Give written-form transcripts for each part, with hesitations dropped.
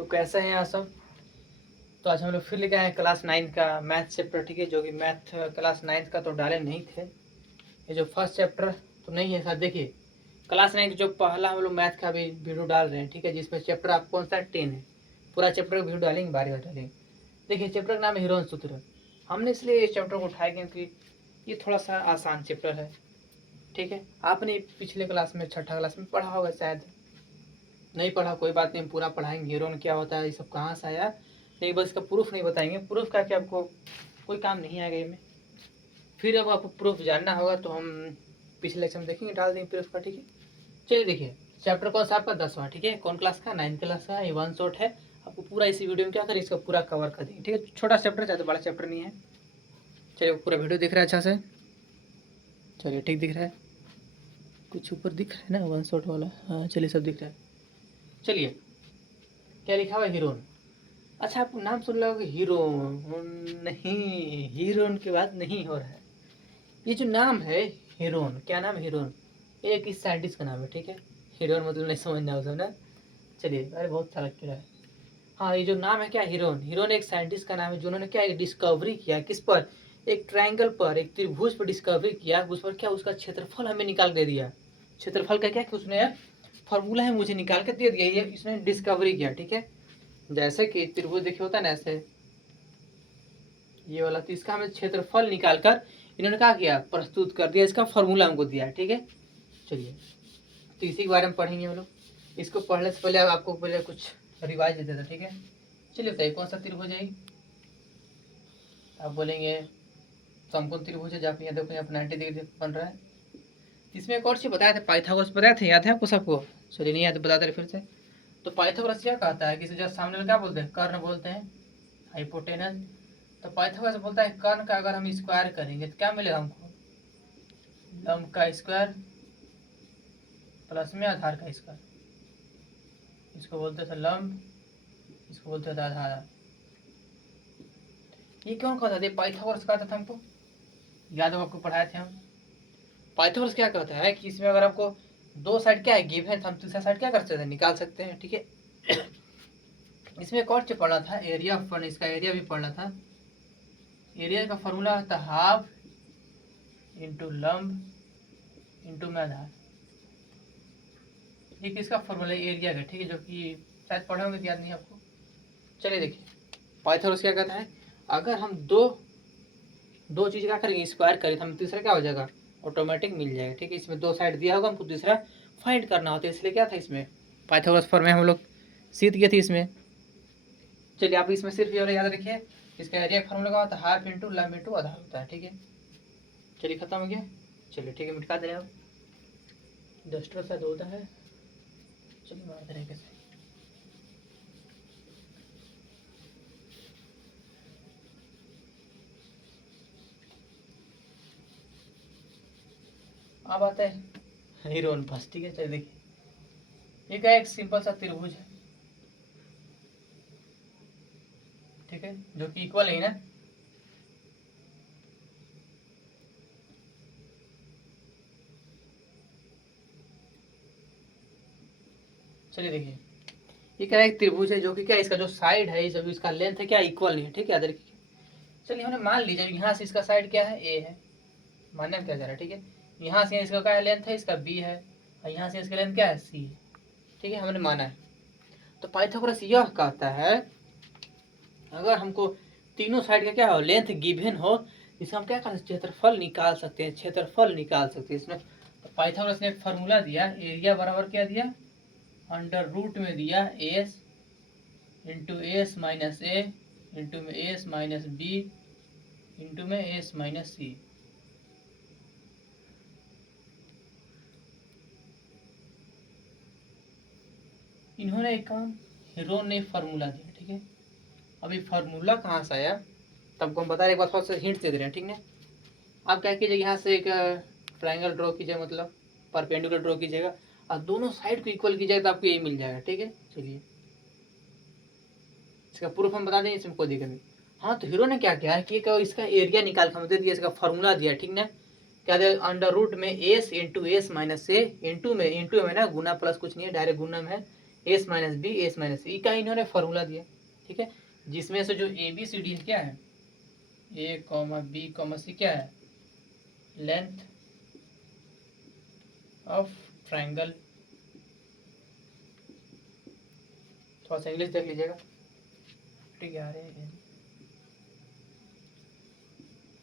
तो कैसे हैं आप सब। तो आज हम लोग फिर लेके आए हैं क्लास 9 का मैथ चैप्टर, ठीक है। जो कि मैथ क्लास 9 का तो डाले नहीं थे, ये जो फर्स्ट चैप्टर तो नहीं है सर। देखिए क्लास 9 जो पहला हम लोग मैथ का भी वीडियो डाल रहे हैं, ठीक है, जिसमें चैप्टर आप कौन सा 10 है। पूरा चैप्टर का वीडियो डालेंगे, बारी बार डालेंगे। देखिए चैप्टर का नाम है हीरोन सूत्र। हमने इसलिए इस चैप्टर को उठाया क्योंकि ये थोड़ा सा आसान चैप्टर है, ठीक है। आपने पिछले क्लास में छठा क्लास में पढ़ा होगा, शायद नहीं पढ़ा कोई बात नहीं, पूरा पढ़ाएंगे। हीरोन क्या होता है, ये सब कहाँ से आया, नहीं बस इसका प्रूफ नहीं बताएंगे। प्रूफ का क्या आपको कोई काम नहीं आएगा इसमें। फिर अब आपको प्रूफ जानना होगा तो हम पिछले लेक्चर में देखेंगे, डाल देंगे प्रूफ का, ठीक है। चलिए देखिए चैप्टर कौन सा आपका 10वां, ठीक है। कौन क्लास का, 9 क्लास का। ये वन शॉट है, आपको पूरा इसी वीडियो में क्या करें, इसका पूरा कवर कर देंगे, ठीक है। छोटा चैप्टर ज़्यादा बड़ा चैप्टर नहीं है। चलिए पूरा वीडियो दिख रहा है अच्छा से, चलिए ठीक दिख रहा है। कुछ ऊपर दिख रहा है ना वन शॉट वाला, हाँ चलिए सब दिख रहा है। चलिए क्या लिखा हुआ है, हीरोन। अच्छा आप नाम सुन लोगे हीरोन, नहीं हीरोन की बात नहीं हो रहा है। ये जो नाम है हीरोन, क्या नाम है हीरोन, ये एक साइंटिस्ट का नाम है, ठीक है। हीरोन मतलब नहीं समझना हो ना। चलिए अरे बहुत सारा किया है। हाँ ये जो नाम है क्या, हीरोन, हीरोन एक साइंटिस्ट का नाम है जिन्होंने क्या एक डिस्कवरी किया, किस पर, एक ट्रायंगल पर, एक त्रिभुज पर डिस्कवरी किया। उस पर क्या उसका क्षेत्रफल हमें निकाल दे दिया। क्षेत्रफल का क्या कि उसने फॉर्मूला है मुझे निकाल के दे दिया, ये इसने डिस्कवरी किया, ठीक है। जैसे कि त्रिभुज देखिए होता है ना ऐसे, ये वाला, तो इसका हमें क्षेत्रफल निकाल कर इन्होंने क्या किया, प्रस्तुत कर दिया, इसका फॉर्मूला हमको दिया, ठीक है। चलिए तो इसी के बारे में पढ़ेंगे हम लोग। इसको पढ़ने से पहले आपको पहले कुछ रिवाइज दे देता, ठीक है। चलिए बताइए कौन सा त्रिभुज है। आप बोलेंगे समकोण त्रिभुज है, जहाँ पे यहाँ देखो यहाँ पर 90 डिग्री बन रहा है। इसमें एक और चीज बताया था, पाइथागोरस बताए थे, याद है आपको सबको। चलिए नहीं याद बताते रहे फिर से। तो पाइथागोरस क्या कहता है कि जब सामने में क्या बोलते हैं, कर्ण बोलते हैं, हाइपोटेनस। तो पाइथागोरस बोलता है कर्ण का अगर हम स्क्वायर करेंगे तो क्या मिलेगा हमको, लंब का स्क्वायर प्लस में आधार का स्क्वायर। इसको बोलते थे लंब, इसको बोलते थे आधार। ये क्यों कहता था, पाइथागोरस कहता था हमको, याद हो आपको पढ़ाए थे हम। पाइथागोरस क्या कहता है कि इसमें अगर आपको दो साइड क्या है गिवन है, तो हम तीसरा साइड क्या कर सकते हैं, निकाल सकते हैं, ठीक है। इसमें एक और चीज पढ़ना था, एरिया ऑफ फन, इसका एरिया भी पढ़ना था। एरिया का फॉर्मूला होता है हाफ इंटू लंब इंटू में आधार। ये किसका फॉर्मूला है, एरिया का, ठीक है, जो कि शायद पढ़े होंगे, याद नहीं आपको। चलिए देखिए पाइथागोरस क्या कहता है, अगर हम दो चीज क्या करेंगे, स्क्वायर करें तो हम तीसरा क्या हो जाएगा, ऑटोमेटिक मिल जाएगा, ठीक है। इसमें दो साइड दिया होगा, हमको तीसरा फाइंड करना होता है, इसलिए क्या था इसमें पाइथागोरस फॉर्मूला हम लोग सीख गए थे इसमें। चलिए आप इसमें सिर्फ ये याद रखिए, इसका एरिया फॉर्मूला का होता है हाफ इंटू लंब इंटू आधार होता है, ठीक है। चलिए खत्म हो गया। चलिए ठीक है मिटा दे रहे हैं अब, डस्टर शायद होता है, चलिए मार दे रहे हैं कैसे। अब आता है हीरोन बस, ठीक है। चलिए देखिए ये क्या एक सिंपल सा त्रिभुज है, ठीक है, जो कि इक्वल है ना। चलिए देखिए ये क्या एक त्रिभुज है जो कि क्या इसका जो साइड है, जब इसका लेंथ है क्या इक्वल नहीं है, ठीक है, याद रखिए। चलिए हमने मान लीजिए यहाँ से इसका साइड क्या है, ए है, मानने में क्या जा रहा है, ठीक है। यहाँ से इसका क्या लेंथ है, इसका बी है, और यहाँ से इसका लेंथ क्या है, सी है, ठीक है, हमने माना है। तो पाइथागोरस यह कहता है अगर हमको तीनों साइड का क्या हो, लेंथ गिवन हो, इसका हम क्या कर सकते हैं, क्षेत्रफल निकाल सकते हैं, क्षेत्रफल निकाल सकते हैं इसमें। तो पाइथागोरस ने एक फार्मूला दिया, एरिया बराबर क्या दिया, अंडर रूट में दिया S into s minus a into में एस माइनस बी इंटू में एस माइनस सी। इन्होंने एक काम, हीरोन ने फार्मूला दिया, ठीक है। अभी फार्मूला कहाँ से आया तब को हम बता रहे, एक बार थोड़ा सा हिंट दे रहे हैं, ठीक है। आप क्या कीजिए, यहाँ से एक ट्राइंगल ड्रॉ कीजिए, मतलब परपेंडिकुलर ड्रॉ कीजिएगा, और दोनों साइड को इक्वल कीजिएगा तो आपको यही मिल जाएगा, ठीक है। चलिए इसका प्रूफ हम बता देंगे, इसमें कोई दिक्कत नहीं। हाँ तो हीरो ने क्या किया है कि इसका एरिया निकाल के हमें दे दिया, इसका फॉर्मूला दिया, ठीक ना। क्या दिया, अंडर रूट में S into s minus a into में ना गुना प्लस कुछ नहीं है, डायरेक्ट गुना में है, s minus b s minus c का इन्होंने फॉर्मूला दिया, ठीक है। जिसमें से जो ए बी सी डी क्या है, ए कॉमा बी कॉमा सी क्या है, लेंथ ऑफ ट्राइंगल। थोड़ा सा इंग्लिश देख लीजिएगा, ठीक है।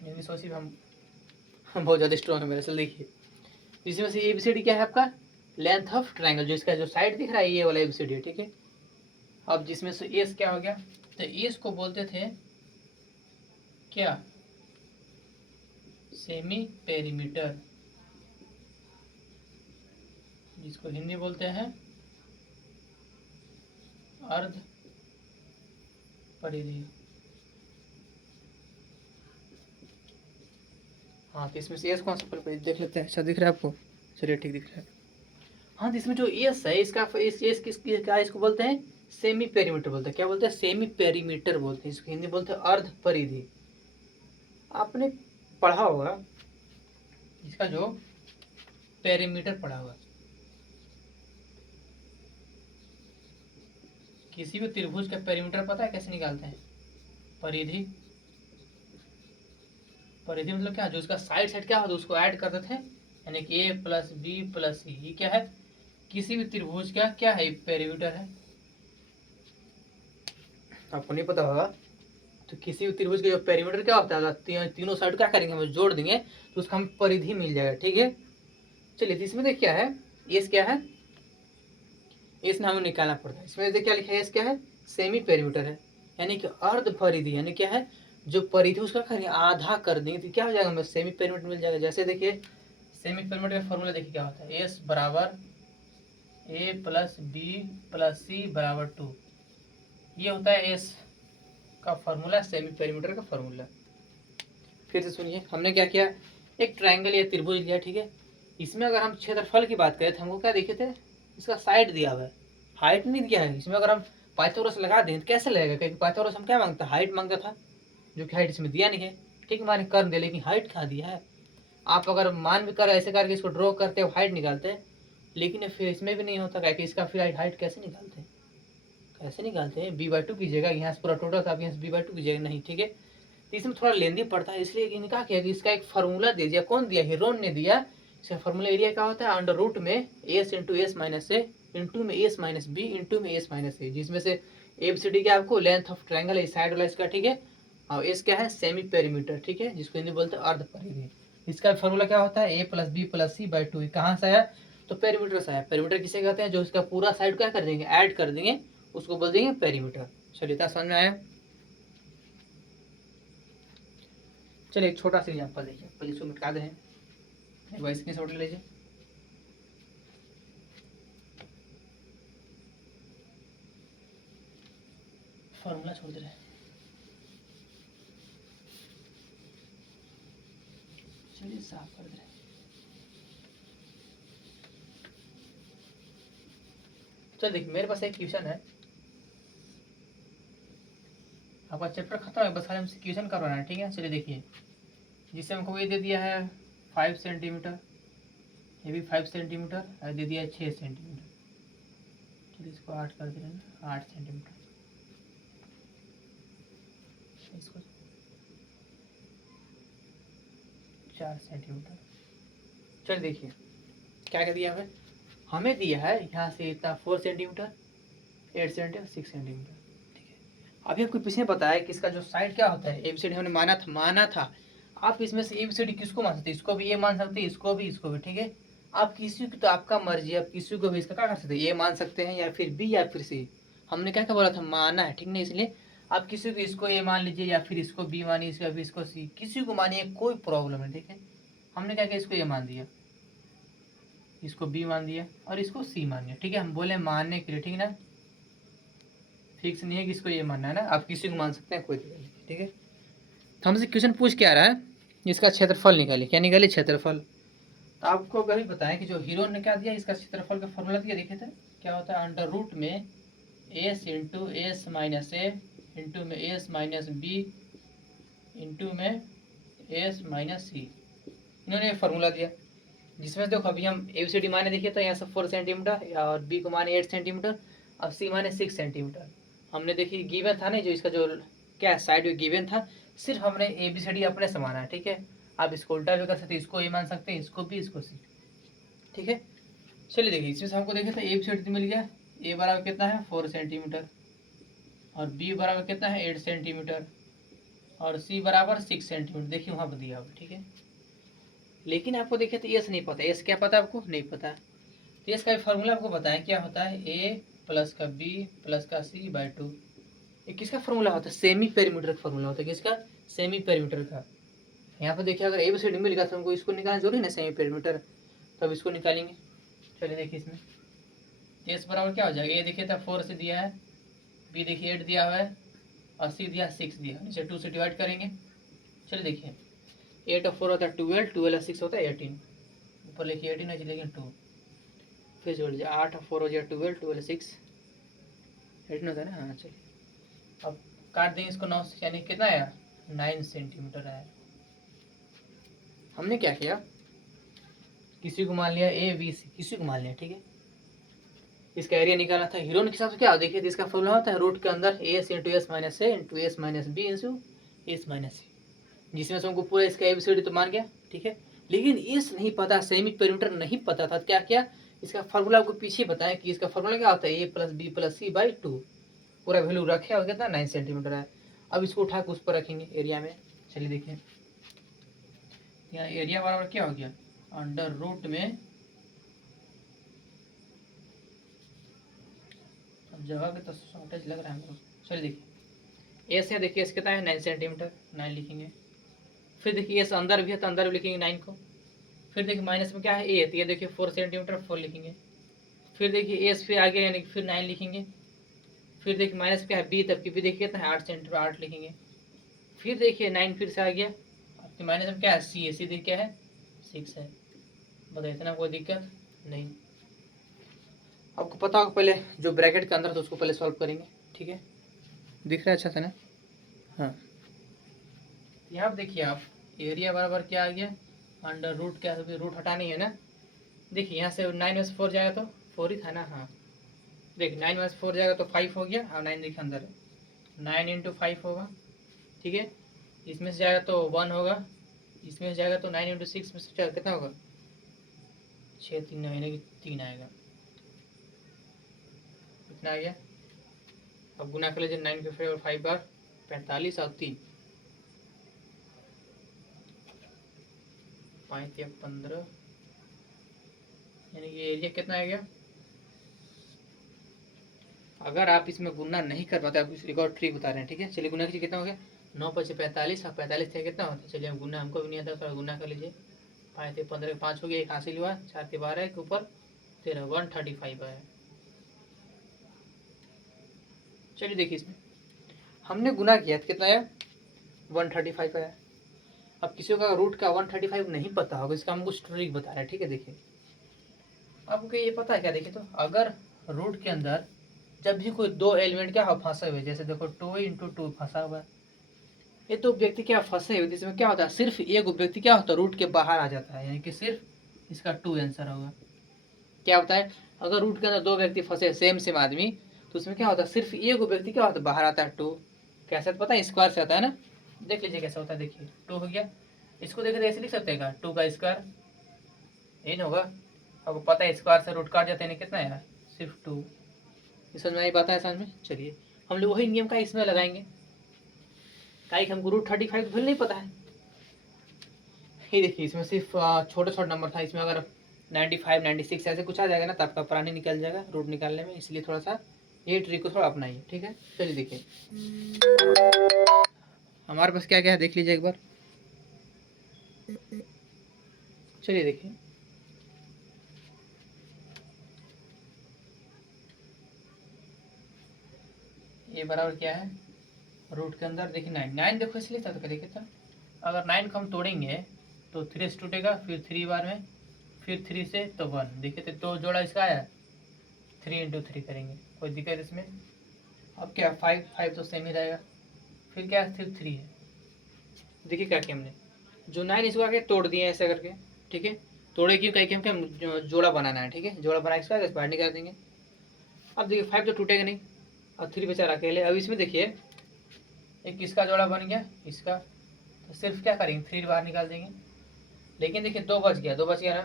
इंग्लिश वैसे भी हम बहुत ज़्यादा स्ट्रॉन्ग है मेरे से। देखिए इसमें से एबीसीडी क्या है आपका, लेंथ ऑफ ट्राइंगल, जो इसका जो साइड दिख रहा है ये वाला एबीसीडी है, ठीक है। अब जिसमें से एस क्या हो गया, तो एस को बोलते थे क्या, सेमी पेरीमीटर, जिसको हिंदी बोलते हैं अर्ध परिधि। हाँ तो इसमें से एस कौन सा परिधि देख लेते हैं, अच्छा दिख रहा है आपको, चलिए ठीक दिख रहा है। हाँ तो इसमें जो एस है इसका एस किसका, इसको बोलते हैं सेमी पेरीमीटर बोलते हैं। क्या बोलते हैं, सेमी पेरीमीटर बोलते हैं, इसको हिंदी बोलते हैं अर्ध परिधि। आपने पढ़ा होगा इसका जो पेरीमीटर पढ़ा होगा, किसी भी त्रिभुज का पेरीमीटर पता है कैसे निकालते हैं, परिधि। परिधि मतलब क्या, जो उसका साइड साइड क्या होता है उसको ऐड करते थे, यानी कि ए प्लस बी प्लस सी, ये क्या है, किसी भी त्रिभुज का क्या है, पेरीमीटर है। आपको नहीं पता होगा तो किसी भी त्रिभुज का जो पेरीमीटर क्या होता है, तीनों साइड क्या करेंगे हम जोड़ देंगे तो उसका हमें परिधि मिल जाएगा, ठीक है। चलिए इसमें देख क्या है, एस क्या है, इसमें हमें निकालना पड़ता है। इसमें देख क्या लिखा है, एस क्या है, सेमी पेरीमीटर है, यानी कि अर्ध परिधि, यानी क्या है, जो परिधि उसका करेंगे आधा कर देंगे तो क्या हो जाएगा, हमें सेमी पेरीमीटर मिल जाएगा। जैसे देखिए सेमी पेरीमीटर का फॉर्मूला देखिए क्या होता है, एस बराबर ए प्लस बी प्लस सी बराबर 2, ये होता है एस का फॉर्मूला, सेमी पेरीमीटर का फॉर्मूला। फिर से सुनिए, हमने क्या किया, एक ट्राइंगल या त्रिभुज लिया, ठीक है। इसमें अगर हम क्षेत्रफल की बात करें तो हमको क्या देखे थे, इसका साइड दिया हुआ है, हाइट नहीं दिया है। इसमें अगर हम पाइथागोरस लगा दें तो कैसे लगेगा, क्योंकि पाइथागोरस हम क्या मांगता, हाइट मांगता था, जो कि हाइट इसमें दिया नहीं है, ठीक है, माने कर दे, लेकिन हाइट कहाँ दिया है। आप अगर मान भी कर ऐसे करके इसको ड्रॉ करते हो हाइट निकालते हैं, लेकिन फिर इसमें भी नहीं होता, कि इसका फिर हाइट कैसे निकालते हैं, कैसे निकालते हैं, b/2 कीजिएगा, यहाँ से पूरा टोटल आप यहाँ से b/2 कीजिएगा, नहीं, ठीक है। तो इसमें थोड़ा लेंदी पड़ता है, इसलिए इन्होंने क्या किया कि इसका एक फार्मूला दे दिया। कौन दिया, हिरोन ने दिया। इसका फार्मूला एरिया क्या होता है, अंडर रूट में S into s minus a into में एस माइनस बी इंटू में एस माइनस ए, जिसमें से ए बी सी डी क्या आपको, लेंथ ऑफ ट्राइंगल है साइड वाला इसका, ठीक है। और एस क्या है, सेमी पेरीमीटर, ठीक है, जिसको हिंदी बोलते हैं अर्ध परिधि। इसका फार्मूला क्या होता है, a plus b plus c by 2, कहाँ से आया, तो पेरीमीटर से आया। पेरीमीटर किसे कहते हैं, जो इसका पूरा साइड क्या कर देंगे, ऐड कर देंगे, उसको बोल देंगे पेरीमीटर। चलिए इतना समझ में आया। चलिए एक छोटा सा एग्जाम्पल देखिए, पहले इसको मिटा दें, एक बार स्क्रीन शॉट ले लीजिए। फॉर्मूला छोड़ दे रहे हैं, चलिए साफ कर दे रहे हैं। चल देखिए मेरे पास एक क्वेश्चन है, आपका चैप्टर खत्म है, बस खाली हमसे क्वेश्चन करवाना है, ठीक है। चलिए देखिए, जिससे हमको ये दे दिया है 5 सेंटीमीटर, ये भी 5 सेंटीमीटर, और दे दिया है 6 सेंटीमीटर। चलिए इसको 8 कर दे रहे हैं, 8 सेंटीमीटर, इसको 4 सेंटीमीटर। चलिए देखिए क्या क्या दिया है, हमें दिया है यहाँ से इतना 4 सेंटीमीटर, 8 सेंटीमीटर, 6 सेंटीमीटर, ठीक है। अभी आपको पीछे बताया कि इसका जो साइड क्या होता है, एबीसीडी हमने माना था। आप इसमें से एबीसीडी किसको मान सकते हैं, इसको भी ए मान सकते हैं, इसको भी, ठीक है। आप किसी की, तो आपका मर्जी, आप किसी को भी इसका क्या कर सकते हैं, ए मान सकते हैं, या फिर बी, या फिर सी। हमने क्या क्या बोला था, माना है, ठीक नहीं, इसलिए आप किसी को इसको ए मान लीजिए, या फिर इसको बी मानिए, या फिर इसको सी, किसी को मानिए, कोई प्रॉब्लम नहीं, ठीक है। हमने क्या किया, इसको ए मान दिया, इसको बी मान दिया, और इसको सी मान दिया, ठीक है। हम बोले मानने के लिए, ठीक है ना, फिक्स नहीं है कि इसको ये मानना है ना, आप किसी को मान सकते हैं, कोई दिक्कत नहीं, ठीक है। तो हमसे क्वेश्चन पूछ क्या रहा है, इसका क्षेत्रफल निकालिए, क्या निकालिए, क्षेत्रफल। तो आपको अभी बताएं कि जो हीरो ने क्या दिया, इसका क्षेत्रफल का फॉर्मूला दिया, देखे थे क्या होता है, अंडर रूट में S into s minus a into में एस माइनस बी इंटू में एस माइनस सी, इन्होंने फार्मूला दिया। जिसमें देखो अभी हम ए बी सी डी माने देखिए, तो यहाँ से 4 सेंटीमीटर और बी को माने 8 सेंटीमीटर, अब सी माने 6 सेंटीमीटर। हमने देखिए गिवन था ना, जो इसका जो क्या साइड गिवन था, सिर्फ हमने ABCD अपने से माना है, ठीक है। आप इसको उल्टा भी कर सकते हैं, इसको ये मान सकते हैं, इसको भी, इसको सी, ठीक है। चलिए देखिए, इसमें से हमको देखे तो ABCD मिल गया। ए बराबर कितना है 4 सेंटीमीटर, और बी बराबर कितना है 8 सेंटीमीटर, और सी बराबर 6 सेंटीमीटर। देखिए वहाँ पर दिया हुआ, ठीक है। लेकिन आपको देखे तो एस नहीं पता, एस क्या पता आपको नहीं पता। तो एस का फॉर्मूला आपको बताएं क्या होता है, ए प्लस का बी प्लस का सी बाई 2। ये किसका फॉर्मूला होता है, सेमी पेरीमीटर का फॉर्मूला होता है। किसका, सेमी पेरीमीटर का। यहाँ पर देखिए अगर ABCD मिल गया तो हमको इसको निकालना जरूरी ना, सेमी पेरीमीटर, तब इसको निकालेंगे। चलिए देखिए इसमें एस बराबर क्या हो जाएगा, ए देखिए था 4 से दिया है, बी देखिए 8 दिया हुआ है, और सी दिया 6 दिया, नीचे 2 से डिवाइड करेंगे। चलिए देखिए 8 और 4 होता है 12, 12 और 6 होता है 18, ऊपर लिखिए 18 है, लेकिन 2 फिर जोड़ लीजिए, 8 और 4 हो जाए 12, 12 6 18 होता है ना। हाँ चलिए अब काट देंगे इसको 9 से, यानी कितना आया 9 सेंटीमीटर आया। हमने क्या किया, किसी को मान लिया ABC, किसी को मान लिया, ठीक है। इसका एरिया निकालना था हीरोन के हिसाब से। क्या देखिए तो इसका फॉर्मूला होता है रूट के अंदर s into s minus a into s minus b into s minus c, जिसमें से हमको पूरा इसका ABCD तो मान गया, ठीक है। लेकिन एस नहीं पता, सेमी पेरीमीटर नहीं पता था, क्या क्या इसका फार्मूला आपको पीछे बताया कि इसका फार्मूला क्या होता है, a plus b plus c by 2। पूरा वैल्यू रखे और कितना 9 सेंटीमीटर है। अब इसको उठा के उस पर रखेंगे एरिया में। चलिए देखिए यहाँ एरिया बराबर क्या हो गया, अंडर रूट में, अब जगह के तो शॉर्टेज लग रहा है हमको। चलिए देखिए एस है, देखिए एस कितना है 9 सेंटीमीटर, 9 लिखेंगे। फिर देखिए एस अंदर भी है तो अंदर भी लिखेंगे 9 को। फिर देखिए माइनस में क्या है ए, तो ये देखिए 4 सेंटीमीटर 4 लिखेंगे। फिर देखिए एस फिर आगे यानी कि फिर 9 लिखेंगे। फिर देखिए माइनस क्या है बी, तब की बी देखिए कितना है 8 सेंटीमीटर 8 लिखेंगे। फिर देखिए 9 फिर से आ गया, आपके माइनस में क्या है सी है, सी देखिए क्या है 6 है। बताइए इतना कोई दिक्कत नहीं। आपको पता होगा पहले जो ब्रैकेट के अंदर तो उसको पहले सॉल्व करेंगे, ठीक है। दिख रहा है अच्छा से ना, हाँ। यहाँ देखिए आप एरिया बराबर क्या आ गया, अंडर रूट, क्या रूट हटानी है ना। देखिए यहाँ से 9 में से 4 जाएगा तो 4 ही था ना, हाँ। देखिए 9 में से 4 जाएगा तो 5 हो गया, और 9 देखिए अंदर है, 9 इंटू 5 होगा, ठीक है। इसमें से जाएगा तो 1 होगा, इसमें से जाएगा तो 9 इंटू 6 में से कितना होगा 6, 3 महीने की 3 आएगा, इतना आ गया। अब गुना कर लीजिए 9 के फिर और 5 बार 45 और 3 5 या 15, यानी कि एरिया कितना आ गया। अगर आप इसमें गुना नहीं कर पाते, आप एक और ट्रिक बता रहे हैं, ठीक है। चलिए गुना कीजिए, कितना हो गया 9 5 45, और 45 थे कितना होता है, चलिए हम गुना, हमको भी नहीं आता, थोड़ा गुना कर लीजिए। 5 थे 15 के 5 हो गया, एक हासिल हुआ, 4 के 12 के ऊपर 13, 135 आया। चलिए देखिए इसमें हमने गुना किया तो कितना आया 135 आया। अब किसी का रूट का 135 नहीं पता होगा, इसका हम कुछ ट्रिक बता रहे हैं, ठीक है। देखिए आपको ये पता है क्या, देखिए तो अगर रूट के अंदर जब भी कोई दो एलिमेंट क्या हो फंसे हुए, जैसे देखो 2 इंटू 2 फंसा हुआ है, ये तो व्यक्ति क्या फंसे हुए, इसमें क्या होता है सिर्फ एक व्यक्ति क्या होता है रूट के बाहर आ जाता है, यानी कि सिर्फ इसका 2 आंसर होगा। क्या होता है अगर रूट के अंदर दो व्यक्ति फंसे सेम सेम आदमी, तो उसमें क्या होता है सिर्फ एक व्यक्ति क्या होता है बाहर आता है 2। कैसे पता है स्क्वायर से आता है ना, देख लीजिए कैसे होता है। देखिए 2 हो गया, इसको देखे तो ऐसे लिख सकते हैं 2 का स्क्वायर, यही ना होगा। आपको पता है स्क्वायर से रूट काट जाते हैं, कितना है सिर्फ 2। समझ में आई बात है, समझ में। चलिए हम लोग वही नियम का इसमें लगाएंगे, काहे कि हमको रूट 35 तो नहीं पता है। ये देखिए इसमें सिर्फ छोटा छोटा नंबर था, इसमें अगर 95 96 ऐसे कुछ आ जाएगा ना तो आपका प्राणी निकल जाएगा रूट निकालने में, इसलिए थोड़ा सा ये ट्रिक को थोड़ा अपनाइए, ठीक है। चलिए देखिए हमारे पास क्या क्या है देख लीजिए एक बार। चलिए देखिए ये बराबर क्या है रूट के अंदर, देखिए 9 9 देखो इसलिए था तो देखिए था, अगर 9 को हम तोड़ेंगे तो 3 से टूटेगा, फिर 3 बार में, फिर 3 से तो 1, देखिए तो जोड़ा इसका आया 3 इंटू 3 करेंगे, कोई दिक्कत इसमें। अब क्या 5 5 तो सेम ही रहेगा, फिर क्या सिर्फ 3 है। देखिए क्या किया हमने, जो 9 इसको आके तोड़ दिए ऐसे करके, ठीक है। तोड़े क्यों, कहीं कि हम जोड़ा बनाना है, ठीक है। जोड़ा बना इसका बाहर निकाल देंगे। अब देखिए 5 तो टूटेगा नहीं और 3 बेचारा अकेले। अब इसमें देखिए एक किसका जोड़ा बन गया, इसका, तो सिर्फ क्या करेंगे 3 बाहर निकाल देंगे। लेकिन देखिए 2 बच गया, 2 बच गया ना,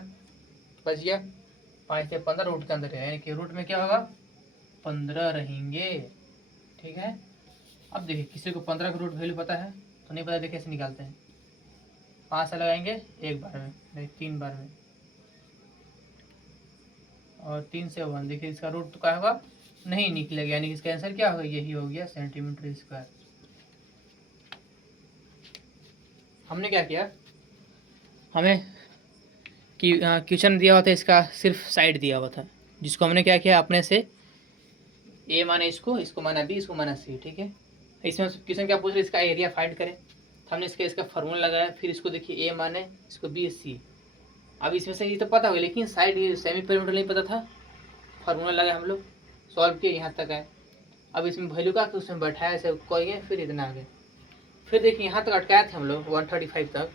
बच गया 5 से 15 रूट के अंदर है, यानी कि रूट में क्या होगा 15 रहेंगे। ठीक है। अब देखिए किसी को 15 का रूट वैल्यू पता है तो नहीं पता, देखिए कैसे निकालते हैं। 5 से लगाएंगे एक बार में, नहीं 3 बार में, और 3 से 1, देखिए इसका रूट तो क्या होगा नहीं निकलेगा, यानी इसका आंसर क्या होगा, यही हो गया सेंटीमीटर स्क्वायर। हमने क्या किया, हमें क्वेश्चन दिया हुआ था, इसका सिर्फ साइड दिया हुआ था, जिसको हमने क्या किया अपने से ए माने इसको माना बी, इसको माना सी। ठीक है। इसमें क्वेश्चन क्या पूछ रहे, इसका एरिया फाइंड करें, तो हमने इसका फार्मूला लगाया, फिर इसको देखिए ए माने इसको बी सी। अब इसमें से ये तो पता होगा, लेकिन साइड सेमी पेरीमीटर नहीं पता था, फार्मूला लगाया हम लोग, सॉल्व किए, यहाँ तक आए। अब इसमें वैल्यू का उसमें बैठाया ऐसे करेंगे, फिर इतना आ गए। फिर देखिए यहाँ तक अटकाए थे हम लोग 135 तक।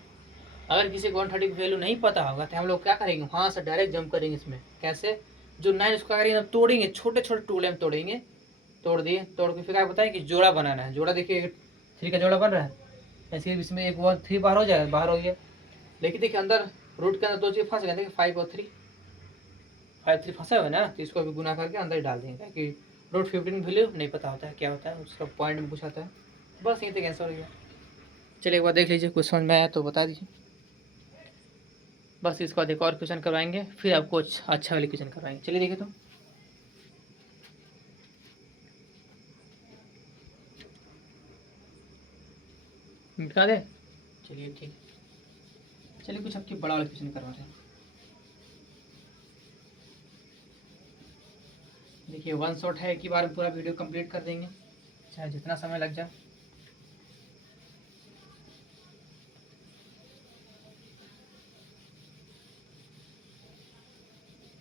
अगर किसी को 130 की वैल्यू नहीं पता होगा तो हम लोग क्या करेंगे, वहाँ से डायरेक्ट जंप करेंगे इसमें। कैसे, जो 9 उसको करेंगे तोड़ेंगे, छोटे छोटे टुकड़े में तोड़ेंगे, तोड़ दिए, तोड़ के फिर क्या बताएं कि जोड़ा बनाना है। जोड़ा देखिए 3 का जोड़ा बन रहा है, ऐसे इसमें एक 1 3 बाहर हो जाएगा, बाहर हो गया। लेकिन देखिए अंदर रूट के अंदर 2 चीज़ फंस गए, देखिए 5 और 3, 5 3 फंसा हुआ है ना, तो इसको भी गुना करके अंदर ही डाल देंगे, ताकि रूट 15 वैल्यू नहीं पता होता है क्या होता है, उसका पॉइंट में पूछा है। बस यहीं तक आंसर हो गया। चलिए एक बार देख लीजिए, कुछ समझ में आया तो बता दीजिए। बस इसके बाद एक और क्वेश्चन करवाएंगे, फिर आपको अच्छा वाले क्वेश्चन करवाएंगे। चलिए देखिए, तो मिटा दे, चलिए ठीक। चलिए कुछ आपकी बड़ा वाला क्वेश्चन करवा रहे हैं। देखिए 1 शॉट है, एक ही बार में पूरा वीडियो कंप्लीट कर देंगे, चाहे जितना समय लग जाए।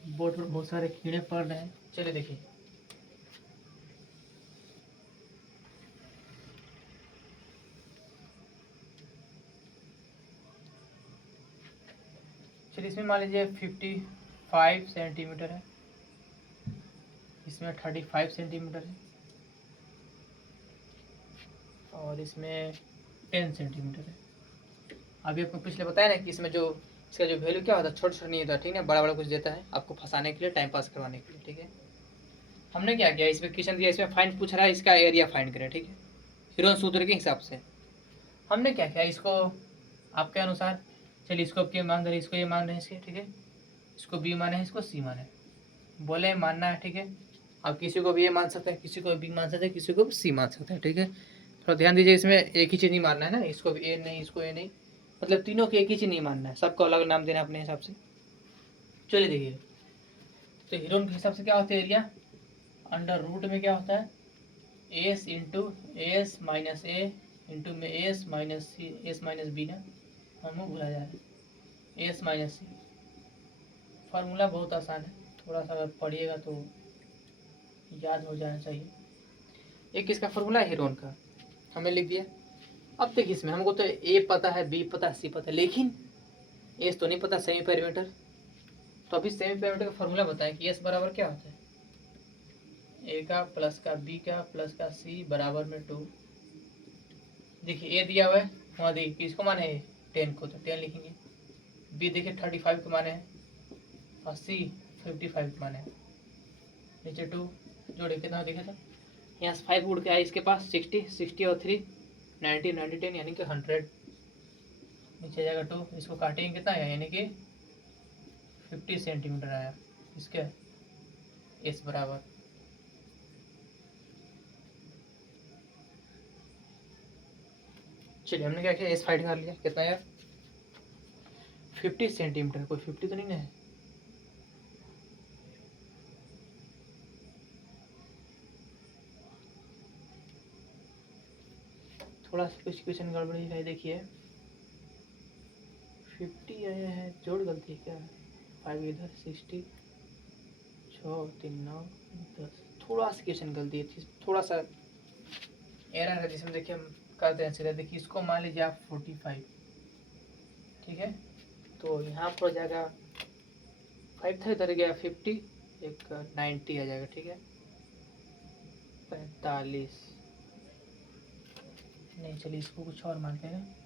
बोर्ड पर बहुत सारे कीड़े पड़ रहे हैं। चलिए देखिए, चलिए इसमें मान लीजिए 55 सेंटीमीटर है, इसमें 35 सेंटीमीटर है, और इसमें 10 सेंटीमीटर है। अभी आपको पिछले बताया ना कि इसमें जो इसका जो वैल्यू क्या होता है, छोटा छोटा नहीं होता, ठीक है, बड़ा बड़ा कुछ देता है आपको फंसाने के लिए, टाइम पास करवाने के लिए। ठीक है। हमने क्या किया, इसमें क्वेश्चन दिया, इसमें फाइंड पूछ रहा है, इसका एरिया फाइंड करें। ठीक है। हिरोन सूत्र के हिसाब से हमने क्या किया, इसको आपके अनुसार, चलिए इसको क्या मान रहे हैं, इसको ये मान रहे हैं इसके, ठीक है, इसको बी माने हैं, इसको सी माने, बोले मानना है। ठीक है। आप किसी को भी ये मान सकते हैं, किसी को बी मान सकते हैं, किसी को सी मान सकते हैं। ठीक है। थोड़ा ध्यान दीजिए, इसमें एक ही चीज़ नहीं मानना है ना, इसको भी ए नहीं, इसको ए नहीं, मतलब तीनों को एक ही चीज़ नहीं मानना है, सबको अलग नाम देना अपने हिसाब से। चलिए देखिए, तो हीरोन के हिसाब से क्या होता है एरिया, अंडर रूट में क्या होता है S into s minus a into में एस माइनस सी, एस माइनस बी ना, हम भूला जा रहा है, एस माइनस सी। फार्मूला बहुत आसान है, थोड़ा सा अगर पढ़िएगा तो याद हो जाना चाहिए। एक इसका फार्मूला है हीरोन का, हमें लिख दिया। अब देखिए इसमें हमको तो ए पता है, बी पता है, सी पता है, लेकिन एस तो नहीं पता, सेमी पेरीमीटर। तो अभी सेमी पेरीमीटर का फार्मूला बताएं कि एस बराबर क्या होता है, ए का प्लस का बी का प्लस का सी बराबर में 2। देखिए ए दिया हुआ है, वहाँ देखिए किसको माने है 10 को, तो 10 लिखेंगे। बी देखिए 35 को माने हैं, और सी 55 को माने हैं। नीचे 2 जोड़े कितना देखा था, यहाँ से 5 उड़ के आए इसके पास, 60 और 3 90 90 10 यानी कि 100। नीचे जाएगा 2, इसको काटेंगे कितना आया, यानी कि 50 सेंटीमीटर आया इसके एस बराबर। चलिए हमने क्या किया, एस फाइंड कर लिया, कितना यार 50 सेंटीमीटर, कोई 50 तो नहीं ना है। थोड़ा सा कुछ क्वेश्चन गड़बड़ी है, देखिए 50 आया है, जोड़ गलती है क्या, 5 इधर 60, 6 3 9 10, थोड़ा सा क्वेश्चन गलती है, थोड़ा सा एरर है, जिसमें देखिए हम करते हैं सीधा। देखिए इसको मान लीजिए आप 45, ठीक है, तो यहाँ पर जाएगा 5 था, इधर गया 50, एक 90 आ जाएगा। ठीक है। 45। नहीं चलिए इसको कुछ और मानते हैं,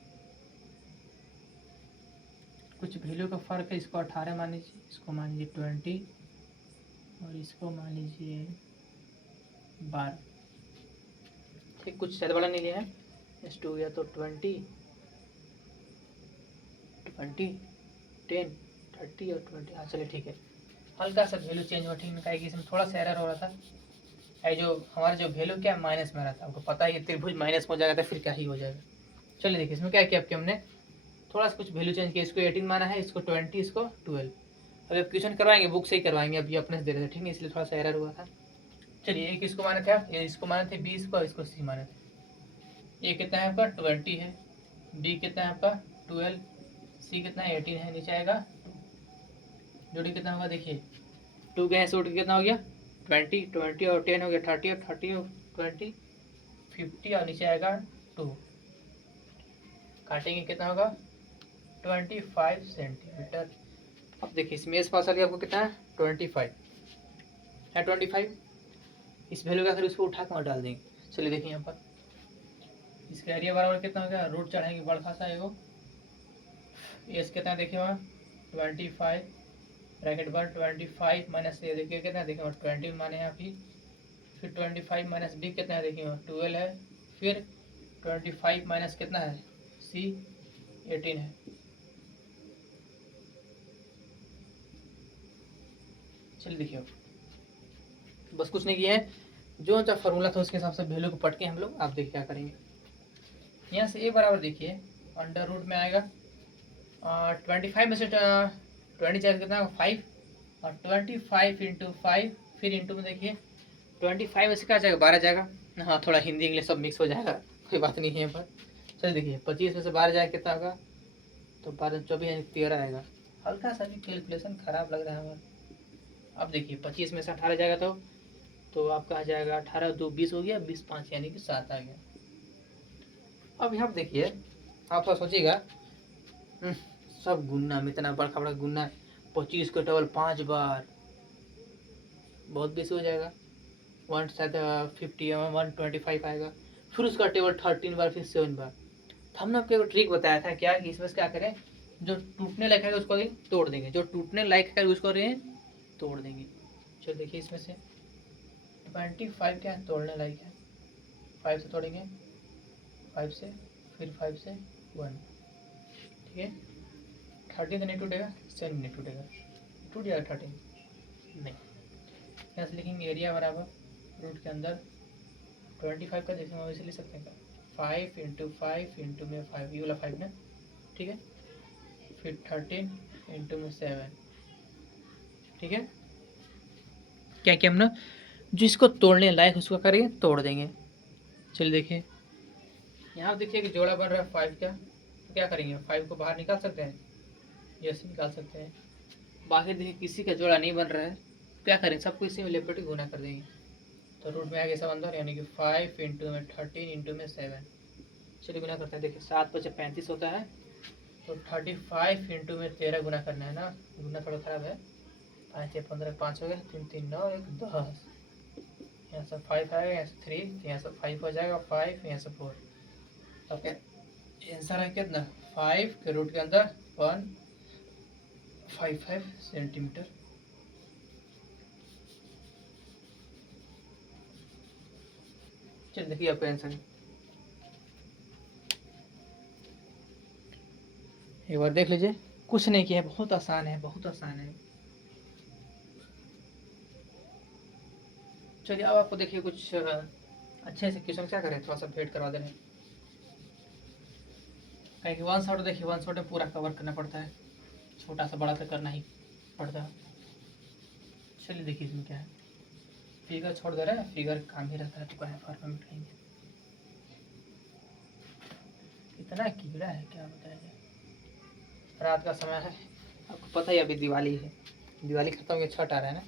कुछ वैल्यू का फ़र्क है। इसको 18 मान लीजिए, इसको मान लीजिए 20 और इसको मान लीजिए 12। ठीक, कुछ ज़्यादा बड़ा नहीं लिया है। नेक्स्ट हो गया तो 20 20 10 30 और 20। हाँ चलिए ठीक है, हल्का सा वैल्यू चेंज हुआ। ठीक है, कि इसमें थोड़ा सा एरर हो रहा था। ये जो हमारा जो वैल्यू क्या माइनस में रहा था, आपको पता है त्रिभुज माइनस में हो जाएगा तो फिर क्या ही हो जाएगा। चलिए देखिए इसमें क्या किया, आपके हमने थोड़ा सा कुछ वैल्यू चेंज किया। इसको 18 माना है, इसको 20, इसको 12। अभी आप क्वेश्चन करवाएंगे बुक से ही करवाएंगे, अभी अपने से दे रहे थे, ठीक है, इसलिए थोड़ा सा एरर हुआ था। चलिए एक इसको माने थे आप, इसको माने थे 20 को, इसको सी माने थे। ये कितना है आपका 20 है, बी कितना है आपका 12, सी कितना है 18 है, नीचे आएगा 2। जोड़ी कितना होगा देखिए, 2 के ऐसे उठ के कितना हो गया 20, 20 और 10 हो गया 30 और 30 और 20 50 और नीचे आएगा 2। काटेंगे कितना होगा 25 सेंटीमीटर। अब देखिए इसमें इस पास आपको कितना है 25 है, 25 इस वैल्यू का फिर उसको उठा कर डाल देंगे। चलिए देखिए यहाँ पर इसका एरिया बराबर कितना हो गया, रूट चढ़ाएंगे बड़ा खासा है वो, एस कितना देखिए वहाँ 25 ब्रैकेट 1 25 माइनस ये देखिए कितना देखिए वहाँ 20 माने हैं अभी, फिर 25 माइनस बी कितना है देखिए 12 है, फिर 25 माइनस कितना है सी 18 है। चलिए देखिए बस कुछ नहीं किया है, जो जो फार्मूला था उसके हिसाब से वैल्यू को पढ़ के हम लोग आप देखिए क्या करेंगे। यहाँ से ए बराबर देखिए अंडर रूट में आएगा 25 में से 20 चार्ज कितना 5 और 25 इंटू 5 फिर इंटू में देखिए 25 में से क्या जाएगा 12 जाएगा। हाँ थोड़ा हिंदी इंग्लिश सब मिक्स हो जाएगा, कोई बात नहीं है यहाँ पर। चलिए देखिए 25 में से 12 जाएगा कितना होगा, तो 12 24 यानी 13 आएगा। हल्का सा भी कैलकुलेशन खराब लग रहा है हमारा। अब देखिए 25 में से 18 जाएगा तो आपका आ जाएगा 18 2 20 हो गया, 20 5 यानी कि 7 आ गया। अब यहाँ देखिए आप सब सोचिएगा सब गुन्ना में इतना बड़ा बड़ा गुन्ना 25 को डबल 5 बार बहुत बेसी हो जाएगा, 1 शायद 50 125 आएगा, फिर उसका टेबल 13 बार फिर 7 बार। तो हमने आपको एक ट्रिक बताया था क्या कि इसमें से क्या करें, जो टूटने लायक है उसको तोड़ देंगे, जो टूटने लायक है उसको तोड़ देंगे। चलो देखिए इसमें से 25 क्या है तोड़ने लायक है, 5 से तोड़ेंगे 5 से, फिर 5 से 1, ठीक है 13 तो नहीं टूटेगा, 7 नहीं टूटेगा, टूट जाएगा 13 नहीं। यहाँ से लिखेंगे एरिया बराबर रूट के अंदर 25 का जैसे हम वैसे लिख सकते हैं 5 इंटू 5 इंटू में 5 ये वाला 5 ना, ठीक है, फिर 13 इंटू में 7, ठीक है। क्या क्या हम ना जिसको तोड़ने लायक उसको करेंगे तोड़ देंगे। चलिए देखिए यहाँ देखिए कि जोड़ा बन रहा है 5 का, तो क्या करेंगे 5 को बाहर निकाल सकते हैं, यस निकाल सकते हैं। बाकी देखिए किसी का जोड़ा नहीं बन रहा है, क्या करें सबको इसी में लेपेट गुना कर देंगे, तो रूट में आ गया सब अंदर यानी कि 5 इंटू में 13 इंटू में 7। चलिए गुना करते हैं, देखिए 7 5 35 होता है, तो 35 इंटू में 13 गुना करना है ना, गुना थोड़ा खराब है, 5 6 15 5 हो गया, 3 3 9 1 10, यहाँ से 5 आएगा, यहाँ से 3, यहाँ से 5 हो जाएगा 5, यहाँ से 4, तो क्या आंसर है कितना 5 के रूट के अंदर 155 सेंटीमीटर। चलिए देखिए आपका आंसर एक बार देख लीजिए, कुछ नहीं किया है, बहुत आसान है बहुत आसान है। चलिए अब आपको देखिए कुछ अच्छे से क्वेश्चन क्या करें, थोड़ा सा वेट करवा दे रहे हैं, कहीं वन शॉट देखिए वन शॉट में पूरा कवर करना पड़ता है, छोटा सा बड़ा सा करना ही पड़ता है। चलिए देखिए इसमें क्या है, फिगर छोड़ दे रहे हैं, फिगर काम ही रहता है तो क्या फॉर्म में उठाएंगे, इतना कीड़ा है क्या बताएंगे। रात का समय है, आपको पता ही अभी दिवाली है, दिवाली खत्म हो गया, छठ आ रहा है ना,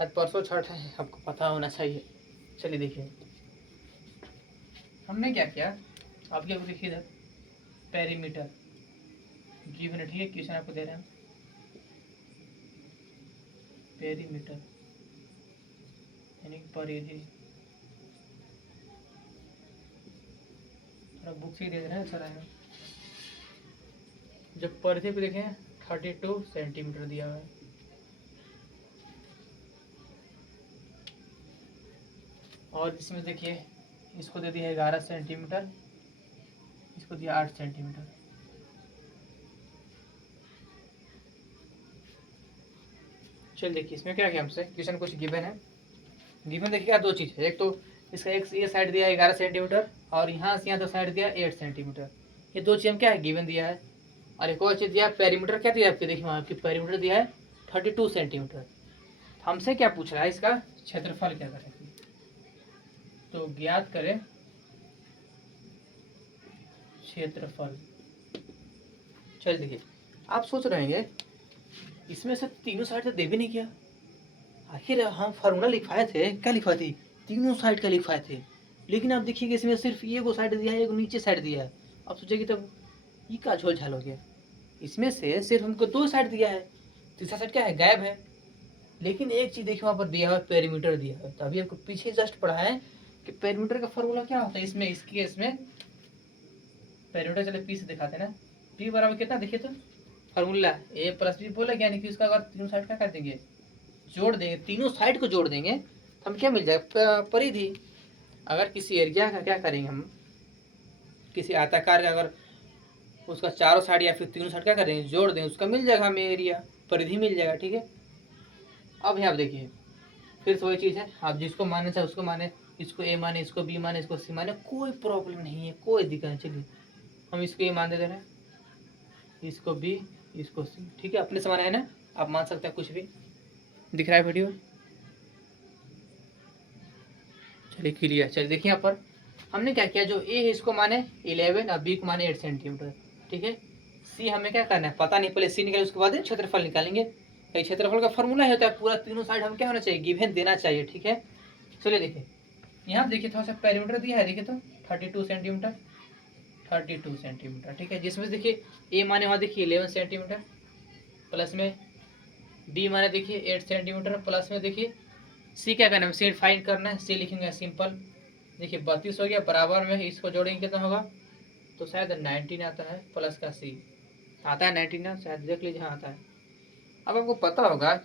आज परसों छठ है, आपको पता होना चाहिए। चलिए देखिए हमने क्या किया, आप क्या देखिए इधर पेरीमीटर गिवन है, ठीक है, क्वेश्चन आपको दे रहे हैं पेरीमीटर यानी पर एरिया थोड़ा बुक से ही दे देना है, अच्छा रहेगा। जब पर्दे पे देखें 32 सेंटीमीटर दिया हुआ है। और इसमें देखिए इसको दे दिया 11 सेंटीमीटर, इसको दिया 8 सेंटीमीटर। चल देखिए इसमें क्या किया हमसे, क्वेश्चन कुछ गिवन है। गिवन देखिए क्या दो चीज़ है, एक तो इसका एक ये साइड दिया है 11 सेंटीमीटर और यहाँ से यहाँ तो साइड दिया 8 सेंटीमीटर। ये दो चीज़ हम क्या है गिवन दिया है। और एक और चीज़ दिया है, पेरीमीटर क्या दिया आपके, देखिए वहाँ आपकी पेरीमीटर दिया है 32 सेंटीमीटर। हमसे क्या पूछ रहा है, इसका क्षेत्रफल क्या करें। तो ज्ञात करें क्षेत्रफल। चल देखिए आप सोच रहे हैं इसमें से तीनों साइड से दे भी नहीं किया। आखिर हम फार्मूला लिखवाए थे, क्या लिखवाए थे, तीनों साइड का लिखवाए थे। लेकिन आप देखिए इसमें सिर्फ ये को साइड दिया है, एक नीचे साइड दिया है। आप सोचेगी तब ये का झोल झाल हो गया। इसमें से सिर्फ हमको दो साइड दिया है, तीसरा साइड क्या है, गायब है। लेकिन एक चीज़ देखिए वहाँ पर दिया हुआ पेरीमीटर दिया है। तो अभी आपको पीछे जस्ट पढ़ा है कि पेरीमीटर का फॉर्मूला क्या होता है। इसमें इसकी इसमें पेरीमीटर चले पी से दिखाते हैं ना, पी बराबर कितना देखिए तो फार्मूला ए प्लस बी बोला, यानी कि उसका अगर तीनों साइड क्या कर देंगे, जोड़ देंगे, तीनों साइड को जोड़ देंगे तो हम क्या मिल जाएगा, परिधि। अगर किसी एरिया का क्या करेंगे हम, किसी आयताकार का अगर उसका चारों साइड या फिर तीनों साइड क्या करेंगे, जोड़ देंगे, उसका मिल जाएगा हमें एरिया, परिधि मिल जाएगा। ठीक है, अब यहाँ आप देखिए फिर से वही चीज़ है, आप जिसको माने चाहे उसको माने, इसको ए माने, इसको बी माने, इसको सी माने, कोई प्रॉब्लम नहीं है, कोई दिक्कत नहीं। चलिए हम इसको ए मान दे रहे हैं, इसको बी, इसको सी। ठीक है, अपने समान है ना, आप मान सकते हैं कुछ भी। दिख रहा है वीडियो, चलिए क्लियर। चलिए देखिए यहाँ पर हमने क्या किया, जो ए है इसको माने 11 और बी को माने 8 सेंटीमीटर। ठीक है, सी हमें क्या करना है पता नहीं, पहले सी निकाले उसके बाद क्षेत्रफल निकालेंगे। क्षेत्रफल का फॉर्मूला होता है पूरा तीनों साइड हम क्या होना चाहिए, गिवन देना चाहिए। ठीक है, चलिए देखिए यहाँ देखिए थोड़ा सा पेरीमीटर दिया है, देखिए तो 32 सेंटीमीटर, 32 सेंटीमीटर। ठीक है, जिसमें देखिए ए माने वहाँ देखिए 11 सेंटीमीटर, प्लस में बी माने देखिए 8 सेंटीमीटर, प्लस में देखिए सी क्या करना है, सी फाइंड करना है। सी लिखेंगे सिंपल, देखिए 32 हो गया, बराबर में इसको जोड़ेंगे कितना होगा, तो शायद 19 आता है, प्लस का सी आता है 19 ना, शायद देख लीजिए, हाँ आता है। अब आपको पता होगा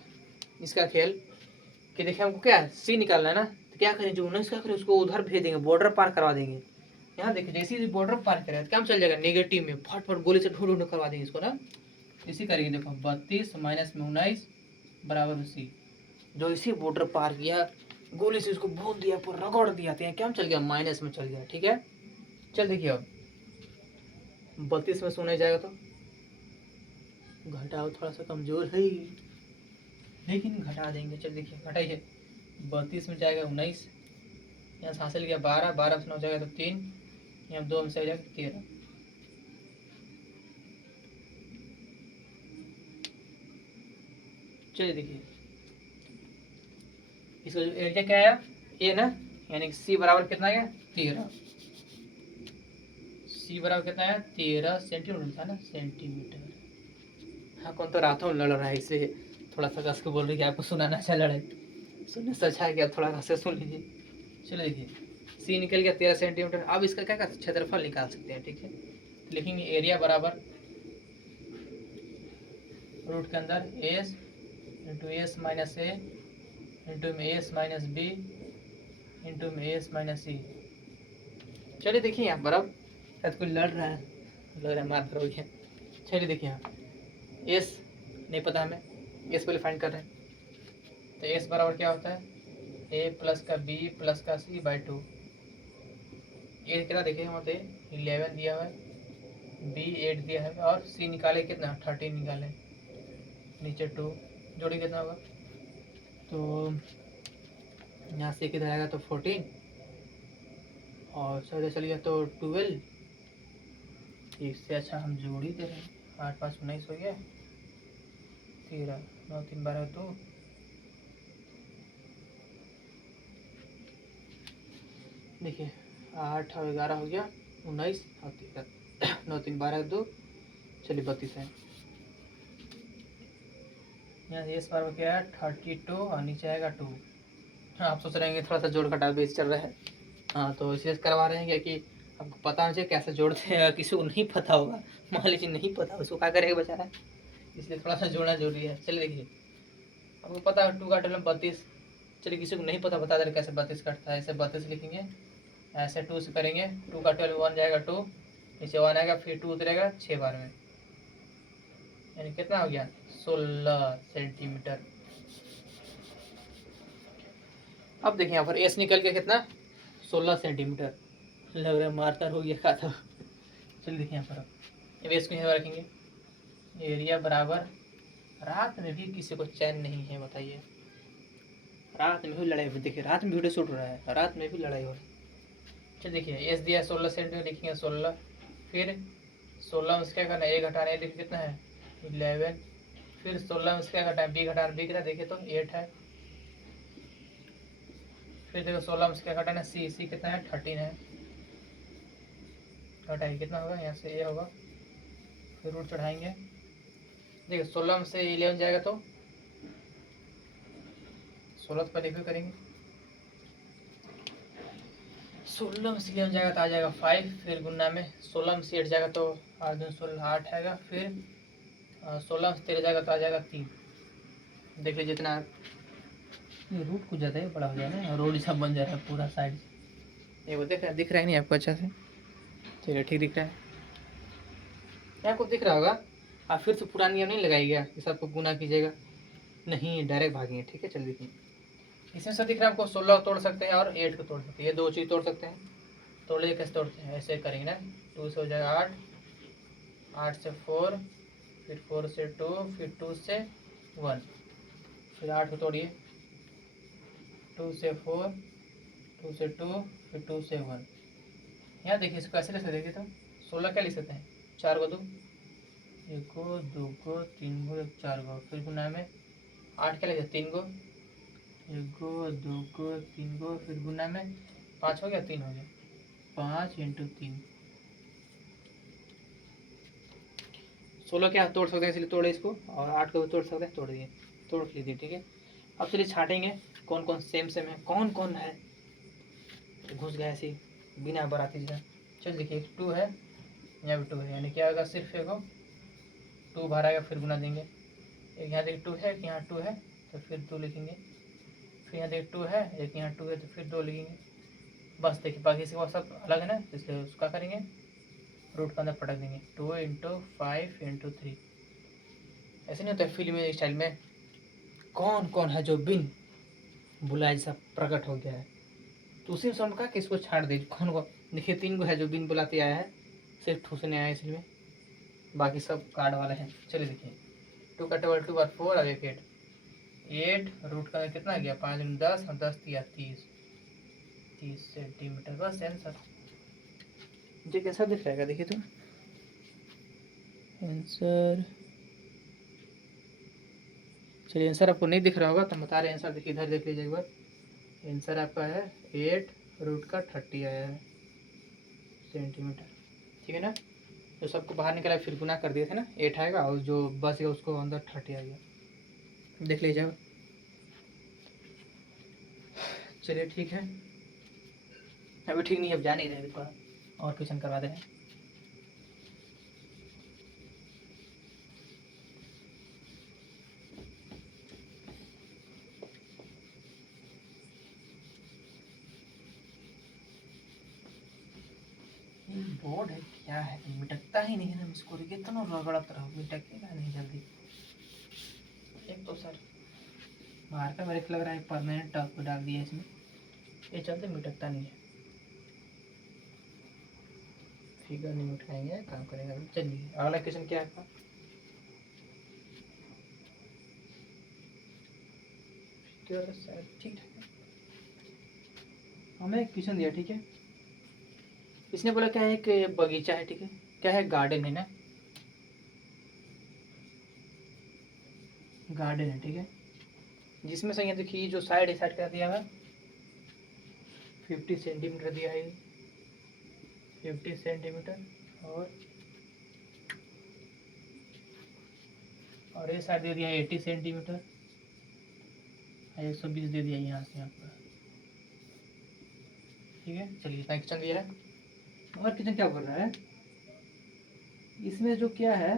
इसका खेल कि देखिए हमको क्या सी निकालना है ना, तो क्या करें, जो 19 का करें उसको उधर भेज देंगे, बॉर्डर पार करवा देंगे। यहाँ देखिए जैसे ही बॉर्डर पार करें क्या चल जाएगा, नेगेटिव में फट फट गोली से ढूंढ ढूंढ करवा देंगे इसको ना। इसी करेंगे, देखो 32 माइनस में 19 बराबर सी। जो इसी बॉर्डर पार किया गोली से उसको भून दिया, पूरा रगड़ दिया, तो क्या चल गया, माइनस में चल गया। ठीक है, चल देखिए अब 32 में से 19 जाएगा तो घटाओ, थोड़ा सा कमजोर है लेकिन घटा देंगे। चल देखिए घटाइए, 32 में जाएगा 19, यहाँ से हासिल किया 12, 12 से 9 जाएगा तो 3, यहाँ 2 में से जाएगा 13। चलिए देखिए इसका जो एरिया क्या आया, ए ना, यानी कि सी बराबर कितना आया 13, सी बराबर कितना आया 13 सेंटीमीटर था ना, सेंटीमीटर। हाँ कौन तो रातों में लड़ रहा है, इसे थोड़ा सा कस के बोल रही है, आपको सुनाना अच्छा लड़ाई, सुनने से अच्छा है कि आप थोड़ा कस से सुन लीजिए। चलो देखिए सी निकल गया 13 सेंटीमीटर। अब इसका क्या करते क्षेत्रफल निकाल सकते हैं। ठीक है, तो लिखेंगे एरिया बराबर रूट के अंदर s into s minus a into में एस माइनस बी इंटू में एस माइनस सी। चलिए देखिए यहाँ बराबर शायद कोई लड़ रहा है, लग रहा है मार हो गया। चलिए देखिए यहाँ एस नहीं पता हमें, एस पहले फाइंड कर रहे हैं, तो एस बराबर क्या होता है, ए प्लस का बी प्लस का सी बाई 2। ए कितना देखिए वहाँ पे 11 दिया हुआ है, बी 8 दिया है, और सी निकाले कितना 13 निकाले, नीचे 2 जोड़ी कितना होगा, तो यहाँ से किधर आएगा तो 14, और सर चल गया तो 12। इससे अच्छा हम जोड़ी दे रहे हैं, 8 5 19 हो गया, 13 9 3 12 2, देखिए 8 और 11 हो गया 19 और 13, 9 3 12 2, चलिए 32 है। यहाँ एस बार क्या है 32 और नीचे आएगा 2। हाँ आप सोच रहे हैं थोड़ा सा जोड़ घटाव बेस चल रहा है, हाँ तो इसे करवा रहे हैं क्या कि आपको पता होना चाहिए कैसे जोड़ते हैं। किसी को नहीं पता होगा, मान लीजिए नहीं पता, उसको क्या करेगा बेचारा, इसलिए थोड़ा सा जोड़ना जरूरी है। चलिए देखिए, आपको पता है 2 का टोटल 32। चलिए किसी को नहीं पता, बता दे कैसे 32 कटता है। ऐसे 32 लिखेंगे, ऐसे 2 से करेंगे, 2 का 12 1 जाएगा 2, नीचे 1 आएगा, फिर 2 उतरेगा 6 बार में, यानी कितना हो गया 16 सेंटीमीटर। अब देखिए यहाँ पर एस निकल के कितना 16 सेंटीमीटर। लग रहा है मार्कर हो गया खाता। चलिए देखिए यहाँ पर अब एस को यहाँ पर रखेंगे, एरिया बराबर, रात में भी किसी को चैन नहीं है बताइए, रात में भी लड़ाई हो, देखिए रात में वीडियो शूट हो रहा है, रात में भी लड़ाई हो रही है। चलिए देखिए एस दिया 16 सेंटीमीटर, लिखेंगे 16, फिर 16 में क्या करना है, 1 घटाना है, देखिए कितना है 11, फिर 16 में क्या घटाना है, बी घटाना, बी कितना देखिए तो 8 है, फिर देखो 16 में क्या घटाना है, सी कितना है 13 है, घटाइए कितना होगा, यहाँ से ये होगा, फिर रूट चढ़ाएंगे, देखिए 16 में से 11 जाएगा तो 16 तो पहले भी करेंगे, 16 में से 11 जाएगा तो आ जाएगा 5, फिर गुना में 16 में से 8 जाएगा तो 8 दूनी 16 8 आएगा, फिर 16 में से 13 जाएगा तो आ जाएगा 3। देख लीजिए जितना रूट कुछ ज़्यादा ही बड़ा हो जाएगा ना, रोड सब बन जा रहा है पूरा साइड। ये वो दिख रहा है नहीं आपको अच्छा से, चलिए ठीक दिख रहा है, आपको दिख रहा होगा। आप फिर से पुरानी नियम नहीं लगाइएगा, इस आपको गुना कीजिएगा, नहीं डायरेक्ट भागेंगे, ठीक है। चल देखिए इसमें से दिख रहा है आपको 16 को तोड़ सकते हैं और 8 को तोड़ सकते हैं, ये 2 चीज़ तोड़ सकते हैं। तोड़ लीजिए, कैसे तोड़ते हैं, ऐसे करेंगे ना, 2 से हो जाएगा 8, 8 से 4, फिर 4 से 2, फिर 2 से 1, फिर 8 को तोड़िए, 2 से 4, 2 से 2, फिर 2 से 1। यहाँ देखिए इसको कैसे लिख सकते हैं, तो 16 क्या लिख सकते हैं, 4 को 2, 1 को 2 को 3 को 4 को, फिर गुना में 8 क्या लिख सकते 3 को, 1 को 2 को 3 को, फिर गुना में 5 हो गया 3 हो गया, 5 इंटू 3, 16 क्या तोड़ सकते हैं, इसलिए तोड़े इसको, और 8 को भी तोड़ सकते हैं, तोड़ दिए, तोड़ लीजिए, ठीक है। अब चलिए छाटेंगे कौन कौन सेम सेम है, कौन कौन है घुस गया ऐसे बिना बराती जगह। चल देखिए 2 है, यहाँ भी 2 है, यानी क्या होगा, सिर्फ एक 2 बाहर आएगा, फिर गुना देंगे, एक यहाँ देखिए 2 है, एक यहाँ 2 है, तो फिर 2 लिखेंगे, फिर यहाँ देखिए 2 है, एक यहाँ 2 है, तो फिर 2 लिखेंगे, बस देखिए बाकी से वो सब अलग है ना, इसलिए उसका करेंगे रूट के अंदर पटक देंगे, 2 इंटू 5 इंटू 3। ऐसे नहीं होता है फिल्म स्टाइल में, कौन कौन है जो बिन बुलाए जैसा प्रकट हो गया है, तो उसी में समझ का किसको छाड़ दे, कौन को। देखिए 3 को है जो बिन बुलाते आया है, सिर्फ ठूसने आया है इसलिए, बाकी सब कार्ड वाले हैं। चलिए देखिए 2 का टेबल 2 बार 4 और 1 8, 8 रूट का कितना गया 5 10 और 10 दिया 30 सेंटीमीटर, बस आंसर। मुझे कैसा दिख रहेगा देखिए तो आंसर। चलिए आंसर आपको नहीं दिख रहा होगा तो बता रहे हैं आंसर, देखिए इधर देख लीजिए एक बार, आंसर आपका है 8 रूट का 30 आया है सेंटीमीटर, ठीक है ना। जो सबको बाहर निकला फिर गुना कर दिए थे ना, 8 आएगा और जो बस गया उसको अंदर 30 आ गया, देख लीजिए। चलिए ठीक है, अभी ठीक नहीं है, अब जा नहीं रहे, थोड़ा और क्वेश्चन करवा दे रहे हैं। बोर्ड है क्या है, मिटकता ही नहीं है, इसको कितना रगड़ता रहो, मिटकेगा नहीं जल्दी। एक तो सर बाहर का मेरे को लग रहा है परमानेंट टॉप डाल दिया इसमें, ये चलते मिटकता नहीं है, फिगर नहीं उठाएंगे काम करेगा। चलिए अगला क्वेश्चन क्या है आपका, फिगर शायद ठीक है, हमें एक क्वेश्चन दिया, ठीक है। इसने बोला क्या है कि बगीचा है, ठीक है, क्या है गार्डन है ना, गार्डन है, ठीक है, जिसमें से ये देखिए जो साइड है, साइड क्या दिया है 50 सेंटीमीटर दिया है, 50 सेंटीमीटर, और ये साइड दे दिया है 80 सेंटीमीटर, 120 दे दिया यहाँ से यहाँ पर, ठीक है। चलिए इतना क्वेश्चन दिया है, और किचन क्या बोल रहा है, इसमें जो क्या है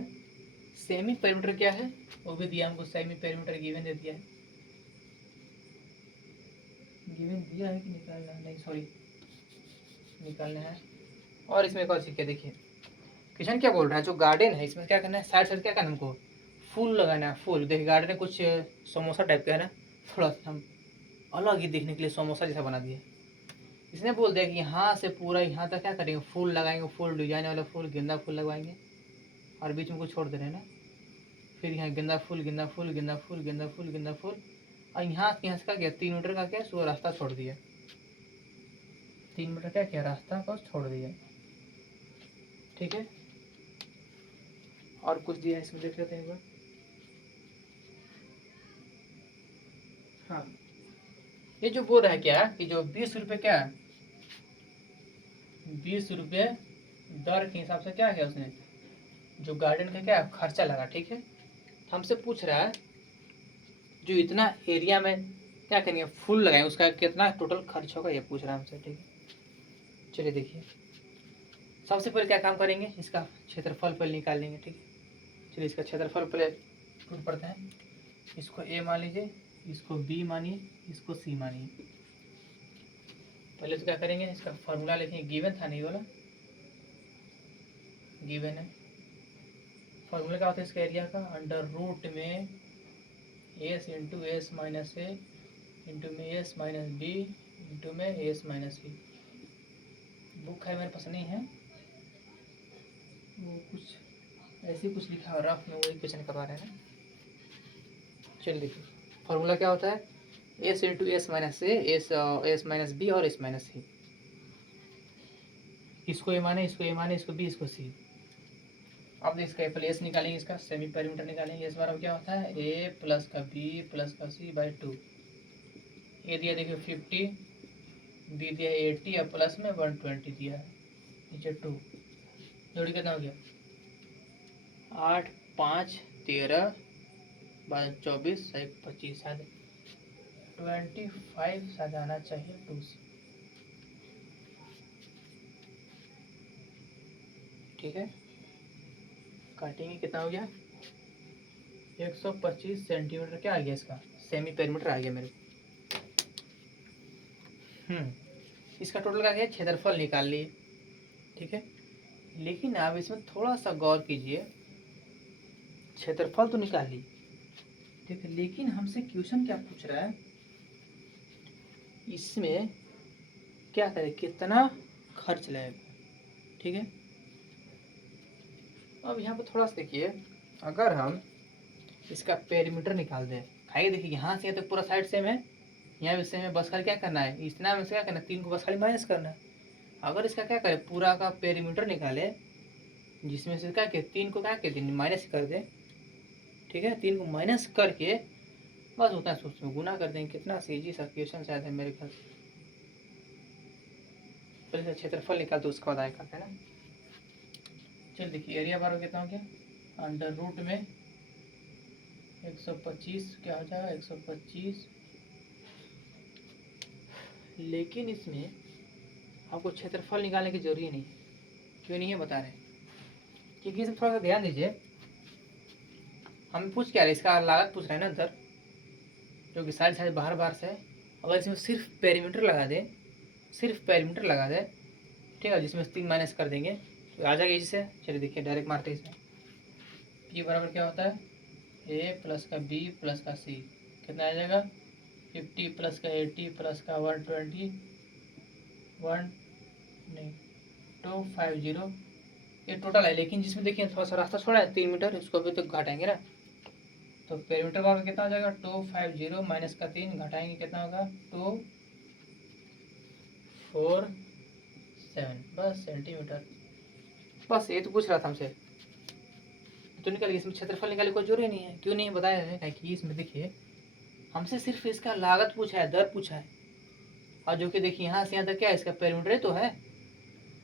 सेमी पेरीमीटर क्या है वो भी दिया हमको, सेमी पेरीमीटर गिवन दे दिया है, गिवन दिया है कि निकालना, नहीं सॉरी निकालना है। और इसमें एक और चीज क्या देखिए, किशन क्या बोल रहा है, जो गार्डन है इसमें क्या करना है, साइड साइड क्या करना है हमको, फूल लगाना है। फूल देखिए गार्डन में कुछ समोसा टाइप का है ना, थोड़ा सा हम अलग ही देखने के लिए समोसा जैसा बना दिए। इसने बोल दिया कि यहाँ से पूरा यहाँ तक क्या करेंगे, फूल लगाएंगे, फूल डिजाइन वाला फूल, गेंदा फूल लगवाएंगे और बीच में कुछ छोड़ दे रहे हैं ना, फिर यहाँ गेंदा फूल गेंदा फूल गेंदा फूल गेंदा फूल गेंदा फूल, और यहाँ से का क्या 3 मीटर का क्या सो रास्ता छोड़ दिया, 3 मीटर का क्या रास्ता को छोड़ दिया। ठीक है, और कुछ दिया इसमें देख लेते हैं एक बार। हाँ, ये जो बोल रहा है क्या कि जो 20 रुपये क्या 20 रुपये दर के हिसाब से क्या है उसने, जो गार्डन का क्या खर्चा लगा। ठीक है, हमसे पूछ रहा है जो इतना एरिया में क्या करेंगे फूल लगाए उसका कितना टोटल खर्च होगा, ये पूछ रहा है हमसे। ठीक है, चलिए देखिए, सबसे पहले क्या काम करेंगे, इसका क्षेत्रफल पहले निकाल लेंगे। ठीक है, चलिए इसका क्षेत्रफल पहले टूट पड़ता है, इसको ए मान लीजिए, इसको बी मानिए, इसको सी मानिए। पहले तो क्या करेंगे, इसका फॉर्मूला लिखेंगे, गिवन था नहीं बोला, गिवन है। फॉर्मूला क्या होता है इसका एरिया का, अंडर रूट में S into s minus a into में एस माइनस बी इंटू में एस माइनस सी। बुक है मेरे पास नहीं है, वो कुछ ऐसे ही कुछ लिखा है रफ में, वही क्वेश्चन करवा रहे हैं। चलिए देखिए, फॉर्मूला क्या होता है, एस इंटू एस माइनस ए, एस माइनस बी और एस माइनस सी। इसको ए माने, इसको ए माने, इसको बी, इसको सी। अब इसका पहले एस निकालेंगे, इसका सेमी पेरीमीटर निकालेंगे। एस बराबर क्या होता है, ए प्लस का बी प्लस का सी बाई 2। ये दिया देखिए 50, बी दिया 80 और प्लस में 120 दिया है, नीचे 2, जोड़ी कितना हो गया 8 5 13 12 24 25, शायद 25 शायद आना चाहिए 2 से। ठीक है, काटेंगे कितना हो गया 125 सेंटीमीटर क्या आ गया, इसका सेमी पेरीमीटर आ गया मेरे को। इसका टोटल का क्या क्षेत्रफल निकाल लिए। ठीक है, लेकिन अब इसमें थोड़ा सा गौर कीजिए, क्षेत्रफल तो निकाल ली, ठीक है, लेकिन हमसे क्वेश्चन क्या पूछ रहा है, इसमें क्या करें, कितना खर्च लगेगा। ठीक है, अब यहाँ पर थोड़ा सा देखिए, अगर हम इसका पेरीमीटर निकाल दें, खाइए देखिए यहाँ से तो पूरा साइड सेम है, यहाँ भी सेम है, बस खाली क्या करना है, इतना में से क्या करना है 3 को बस खाली माइनस करना है। अगर इसका क्या करें, पूरा का पेरीमीटर निकाले, जिसमें से क्या 3 को क्या कहते हैं माइनस कर दें। ठीक है, 3 को माइनस करके बस उतना सोच में गुना कर देंगे, कितना सीजी सा क्वेश्चन शायद है मेरे ख्याल से। पहले क्षेत्रफल निकाल तो उसके बाद आएगा, है ना। चल देखिए, एरिया बार कितना हो गया, अंडर रूट में 125 क्या हो जाएगा 125, लेकिन इसमें आपको क्षेत्रफल निकालने की जरूरी नहीं, क्यों नहीं है बता रहे, क्योंकि इसमें थोड़ा सा ध्यान दीजिए, हमें पूछ क्या रहे, इसका लागत पूछ रहे हैं ना अंदर, जो कि साइड साइड बाहर बाहर से है। अगर इसमें सिर्फ पेरीमीटर लगा दे, सिर्फ पेरीमीटर लगा दे, ठीक है, जिसमें 3 माइनस कर देंगे तो आ जाएगा इससे। चलिए देखिए, डायरेक्ट मारते हैं इसमें, पी बराबर क्या होता है, ए प्लस का बी प्लस का सी, कितना आ जाएगा 50 प्लस का 80 प्लस का 120 1 नहीं 250, ये टोटल है, लेकिन जिसमें देखिए थोड़ा सा रास्ता छोड़ा है 3 मीटर, उसको भी तो घटाएंगे ना, तो पेरीमीटर बराबर कितना हो जाएगा 250 माइनस का 3 घटाएंगे कितना होगा 247, बस सेंटीमीटर। बस ये तो पूछ रहा था हमसे, तो निकल, इसमें क्षेत्रफल निकाले कोई जरूरी नहीं है, क्यों नहीं बताया है कि इसमें देखिए हमसे सिर्फ इसका लागत पूछा है, दर पूछा है, और जो कि देखिए यहाँ से यहाँ तक क्या है, इसका पेरीमीटर तो है,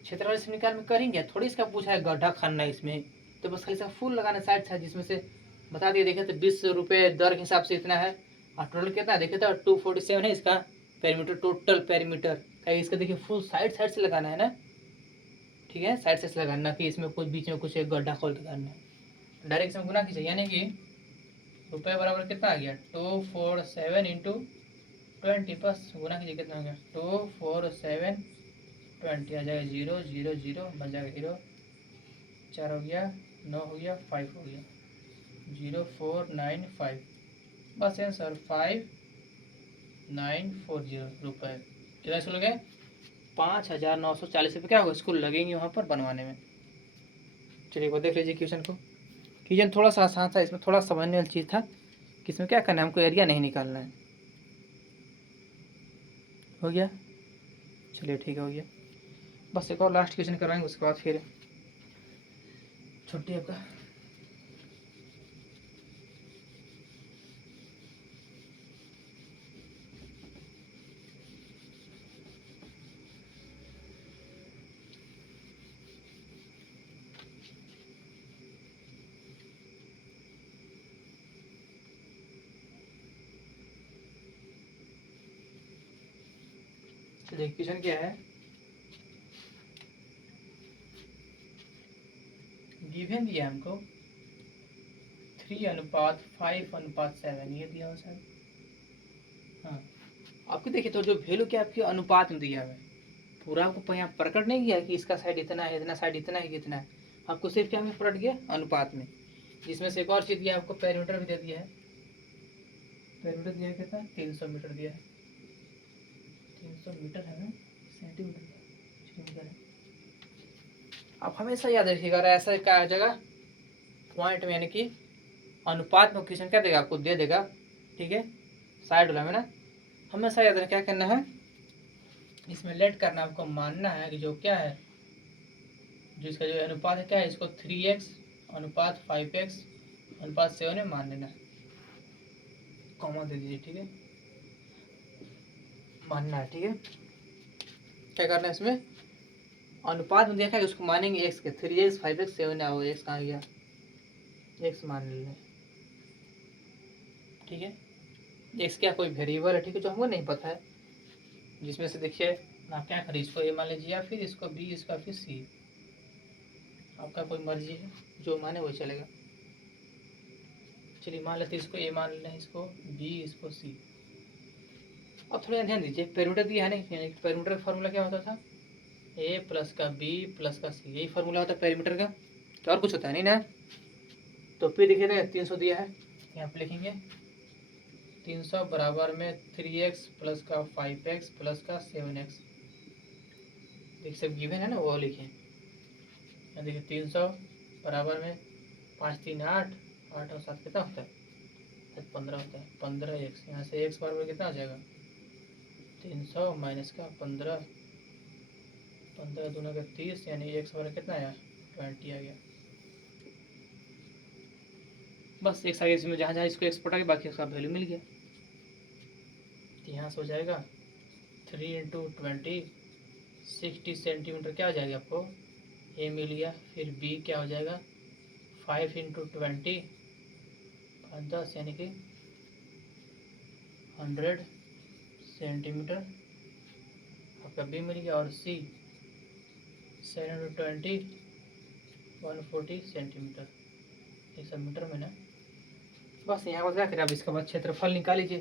क्षेत्रफल से निकाल में करेंगे थोड़ी, इसका पूछा है गड्ढा खाना इसमें, तो बस खाली इसका फूल लगाना साइड साइड, जिसमें से बता दिए देखे तो 20 रुपये दर के हिसाब से इतना है, और टोटल कितना देखे तो 247 है इसका पेरीमीटर, टोटल पेरीमीटर का, इसका देखिए फुल साइड साइड से लगाना है ना। ठीक है, साइड से लगाना कि इसमें कुछ बीच में कुछ एक गड्ढा खोल के करना है। डायरेक्ट इसमें गुना कीजिए, यानी कि रुपये बराबर कितना आ गया 247 इंटू 20, बस गुना कीजिए कितना हो गया 247 20 आ जाएगा 0 0 0 बन जाएगा 0, 4 हो गया 9 हो गया 5 हो गया 0495, बस आंसर 5940 रुपये। कितना इसको लगे 5940 रुपये क्या होगा इसको लगेंगे वहाँ पर बनवाने में। चलिए वो देख लीजिए क्वेश्चन को। क्वेश्चन थोड़ा सा आसान था, इसमें थोड़ा समझने वाली चीज़ था कि इसमें क्या करना है, हमको एरिया नहीं निकालना है। हो गया, चलिए ठीक है हो गया। बस एक और लास्ट क्वेश्चन करवाएंगे, उसके बाद फिर छुट्टी आपका। चलिए क्वेश्चन क्या है, गिवन दिया हमको 3:5:7 ये दिया हो सर। हाँ आपको देखिए तो जो वैल्यू क्या आपकी अनुपात में दिया हुआ है, पूरा आपको यहाँ प्रकट नहीं किया कि इसका साइड इतना है, इतना साइड इतना है, कितना है, आपको सिर्फ क्या में प्रकट किया अनुपात में। जिसमें से एक और चीज़ दिया आपको पेरीमीटर भी दे दिया है, पेरीमीटर दिया है कितना 300 मीटर दिया है, 300 मीटर है ना, सेंटीमीटर है। आप हमेशा याद रखिएगा, ऐसा क्या जगह पॉइंट में यानी कि अनुपात में क्वेश्चन क्या देगा आपको दे देगा, ठीक है साइड वाला में ना, हमेशा याद रखना क्या करना है, इसमें लेट करना आपको मानना है कि जो क्या है, जो इसका जो अनुपात है क्या है, इसको 3x अनुपात 5x अनुपात 7 में मान लेना है, कॉमा दे दीजिए, ठीक है मानना है, ठीक है क्या करना है इसमें अनुपात में देखा है उसको मानेंगे x के 3x 5x 7 आओ x कहाँ गया, x मान लेना, ठीक है x क्या कोई वेरिएबल है, ठीक है जो हमको नहीं पता है, जिसमें से देखिए आप क्या करिए इसको a मान लीजिए या फिर इसको b इसका फिर c, आपका कोई मर्जी है जो माने वही चलेगा। चलिए मान लेते इसको a मान लेना है, इसको b इसको c। अब थोड़ा ध्यान दीजिए पेरीमीटर दिया है ना, पेरीमीटर का फार्मूला क्या होता था a प्लस का b प्लस का c, यही फार्मूला होता है पेरीमीटर का, तो और कुछ होता है नहीं ना। तो फिर देखिए 300 दिया है, यहाँ पे लिखेंगे 300 बराबर में 3x प्लस का 5x प्लस का 7x, देखिए सब गिवन है ना वो लिखें। यहाँ देखिए 300 बराबर में 5 3 8 8 और 7 कितना होता है 15 होता है, 15x यहाँ से x बराबर कितना आ जाएगा 300 माइनस का 15 15 दूना का 30 यानी x बराबर कितना आया 20 आ गया। बस एक साइड इसमें जहाँ जहाँ इसको एक्सपोर्ट आ गया बाकी उसका वैल्यू मिल गया, यहाँ से हो जाएगा 3 × 20 60 सेंटीमीटर क्या हो जाएगा आपको ए मिल गया, फिर बी क्या हो जाएगा 5 × 20 10 यानी कि 100 सेंटीमीटर आपका बी मिल गया, और सी 7 × 20 140 सेंटीमीटर, ये सब मीटर में ना। बस यहाँ पर क्या करें अब इसके बाद क्षेत्रफल निकाल लीजिए,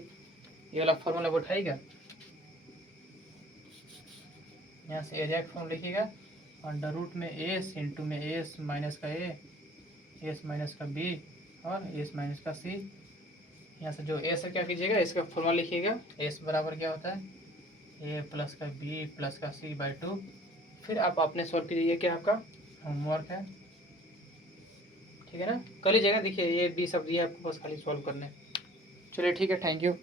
ये वाला फॉर्मूला उठाइएगा, यहाँ से एरिया का फॉर्मूला लिखिएगा अंडर रूट में एस इंटू में एस माइनस का ए एस माइनस का बी और एस माइनस का सी। यहाँ से जो एस है क्या कीजिएगा इसका फॉर्मूला लिखिएगा, एस बराबर क्या होता है ए प्लस का बी प्लस का सी बाई 2। फिर आप अपने सॉल्व कीजिए, क्या आपका होमवर्क है, ठीक है ना कर लीजिएगा। देखिए ये डी सब दिया आपको बस खाली सॉल्व करना है। चलिए ठीक है, थैंक यू।